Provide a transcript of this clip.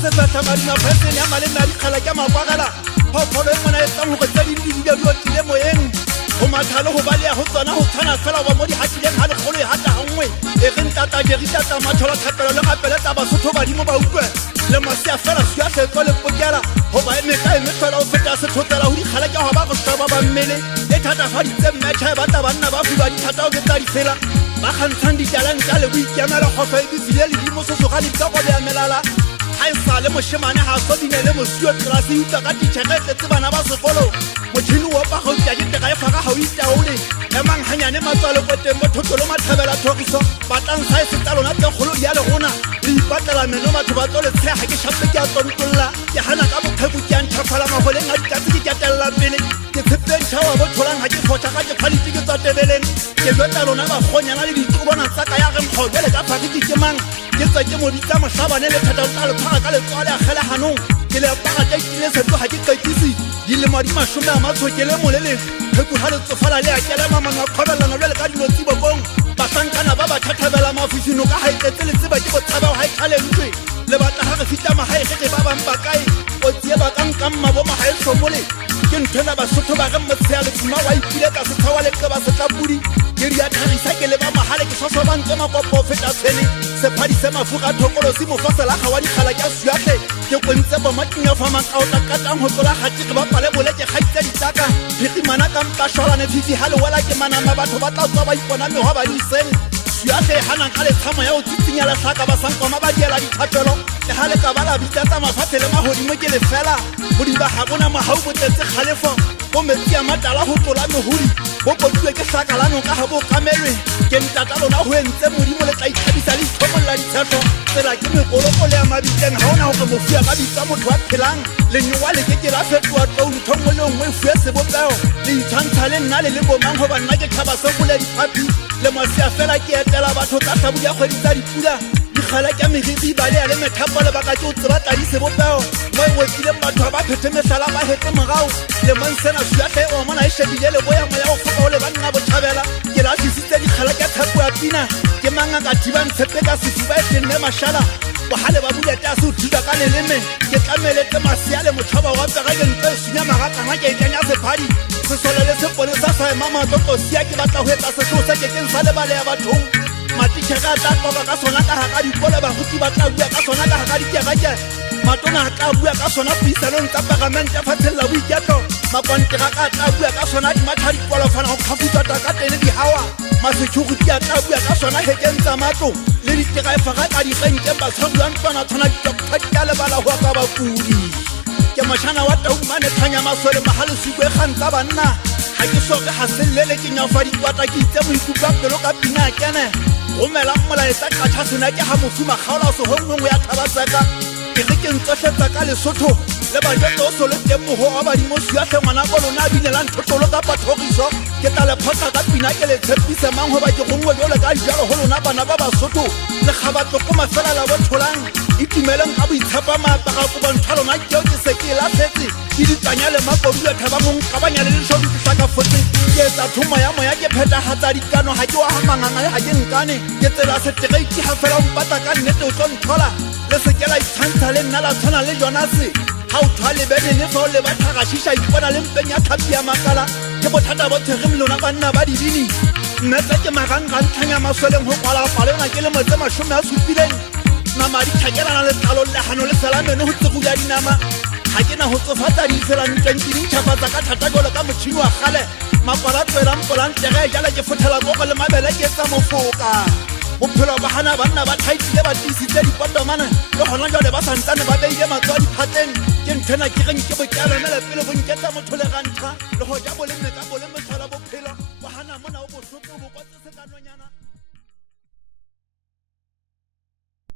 se tsa marima phese ya male na di khala ke mapagala pholo mona e tsang go tsa di di tile moyeng o mathalo go balea go tsana go tshana fela wa mo di hatileng ha le kgolo e hata gangwe e re ntata jerita tsa mathola thapelo le gapele tsa basotho ba dimo ba utlwe le masia fela sia se tsole pokela go ba eme ka eme fela o feta se thotela go di khala ke go ba go shaba ba mmele e thata fa di tse mmethe ba ta banna ba fuba di thata o ke tsa di fela ba khantshang di jalang tsa le boikemela go fa e bile le di mososo ga di tsa go le amelala ha e sa le moshemane ha so dinele mosio tlase utla ka ditšhekete tse bana ba sekolo motšhini wa pa go tja ditega e faga ga o itaole e mang hanyane matswalo ko teng mo thotolo mathabela thogiso batlang sa se tsa lona tse kgolo ya le gona le ipatlela meno batho ba tlo le tshega ke shape ke a tontolla ke hana ka bopheko ke a nthafala magoleng a dikatse ke ketella pele ke tshepeng tšhawa bo tholang ga ke fotsa ka ke phalitse ke tsa tebeleng ke jwetsa lona ba gonyana le ditsobana tsa ka ya re nkgobele ka phakeke ke mang ke tsa ke moditsa mohlabane le thata tsa le phaka ka le tswale a khela hanong ke le apara ka ile se tlo ha ke qetisi di le madi mashome a matshokele molele pheko ha le tsofala le a kela mama nga khobelana le ka dilo tsibo bong basankana ba ba thathabela mafisino ka ha itsetse le tseba ke botshaba ha itlhalentwe le batla ha re fita mahae ge ba bang ba kae o tsie ba kang kang mabo mahae hlomole ke nthena basotho ba re motshea le tsima wa ipile ka se thawa le ba se tlapudi ke ri a thagisa ke le ba mahale ke soso ba ntse makopo feta tshene se phadi se mafuga thokolo se mo fasela ga wa di khala ke suatle ke kontse ba makinya fa makao ta katang ho tsola gati ke ba pale boleke gaitsa ditaka phiti mana ka mpa shorane phiti hale wala ke mana ma batho ba tla tswa ba ipona me ho ba di seng suatle hana ka le tsamo ya o tsitsinya la hlaka ba sang kwa mabadiela dithapelo ke hale ka bala bitsa tsa mafathele mahodimo ke le fela bodi ba ha bona mahau botsetse khalefo go metsi a matala ho tlola mehudi go potsuwe ke sakalano ka ha bo kamelwe ke ntata lona ho entse modimo le tla ithabisa le tlhomolla ditsheso tsela ke mekoloko le ya mabitseng ha ona hore mofia ka bitsa motho wa phelang lenyowa le ke la fetoa tlou nthongwe le nngwe fue sebopeo le itshwantsha le nna le le bomang ho banna ke thaba se bole diphapi le masia fela ke etela batho tsa hlabu ya kgwedi tsa dipula dikgala ke megidi ba le ya le methapo le baka ke o tseba tla di sebopeo mo e wekile batho ba phete mehlala ba hetse morao le monsena suatle o mona e shebile le boya moya o foka o le banna botjhabela ke la sisitse dikgala ke thapo ya pina ke manga ka thiba ntshepe ka sefuba e tenne mashala bohale ba buleta se o thuta ka leleme ke tlameletse masia le motšhaba wa pega ke ntse sunya magatana ke ikanya sephadi sesole le sepone sa sa mama tlotlo sia ke batla ho etsa seseo se ke keng sa le bale ya bathong matitšheka a tla qoba ka sona ka ga dikole baruti ba tla bua ka sona ka ga dikereke matona a tla bua ka sona puisanong tsa parlamente a fathella boiketlo makwantega ka tla bua ka sona dimatha dikolofana go kgafutsa ka tene dihawa masecurity a tla bua ka sona hekeng tsa matlo le diteraefara ka dikgenke batshwaruang tswana tshwana ditokgaka lebala go ka bakudi ke moshana wa taumane thanya maswele mahale suko e kgantsa banna ga ke soke ga sellele ke nyafa dikwata ke itse moikutla pelo ka pina kene romela mmolaetsa katšha sena ke ga mofuma kgaola sehongwengwe ya thabatseka ke re ke ntsošetsa ka lesotho le bajetse o sole teng mogo wa badimo suatlhe ngwana ko lona a binelang thotolo ka pathogiso ke tla le photla ka pina ke le tshepise mang goba ke gongwe jole ka dijalo go lona bana ba basotho le kgabatlokoma fela la botholang itumeleng ka boitshepa maapaka kobontšha lona keo ke se ke latlhetse ke ditanya le makodule thabamong kabanya le lesodi ke sa ka fotse ke etsa thomo ya moya ke phetagatsa dikano ga ke wa ga manganga ga ke nkane ke tsela setereiti ga fela ompata ka nnete o tlo nthola le seke la itshwantsha le nna la tshwana le jonase ga o thwa lebenene fa o le bathagašiša ipona le mpeng ya tlhapi ya makala ke bothata bo tshegeng lona banna ba dibini nnetse ke magangantlhang ya masweleng go kwala palona ke le motse masome a supileng nama di thakelana le tlalo legano le fela mene go tsego ya dinama ga ke na go tsofatsa di fela ntleng ke dintšhafatsa ka thatakolo ka motšhini wa gale makwala tswelang polantege jale ke fothela koko le mabele ke tsa mofoka bophelo ba gana banna ba thaitile ba tiisitse dipotomane le gona jale ba santsane ba beile matswa diphateng ke nthena ke reng ke bokelemele pele bonketsa motho le gantšha le go ja bolemme ka bolemme tlhola bophelo ba gana mona o bohloko bo kwatse sekanonyana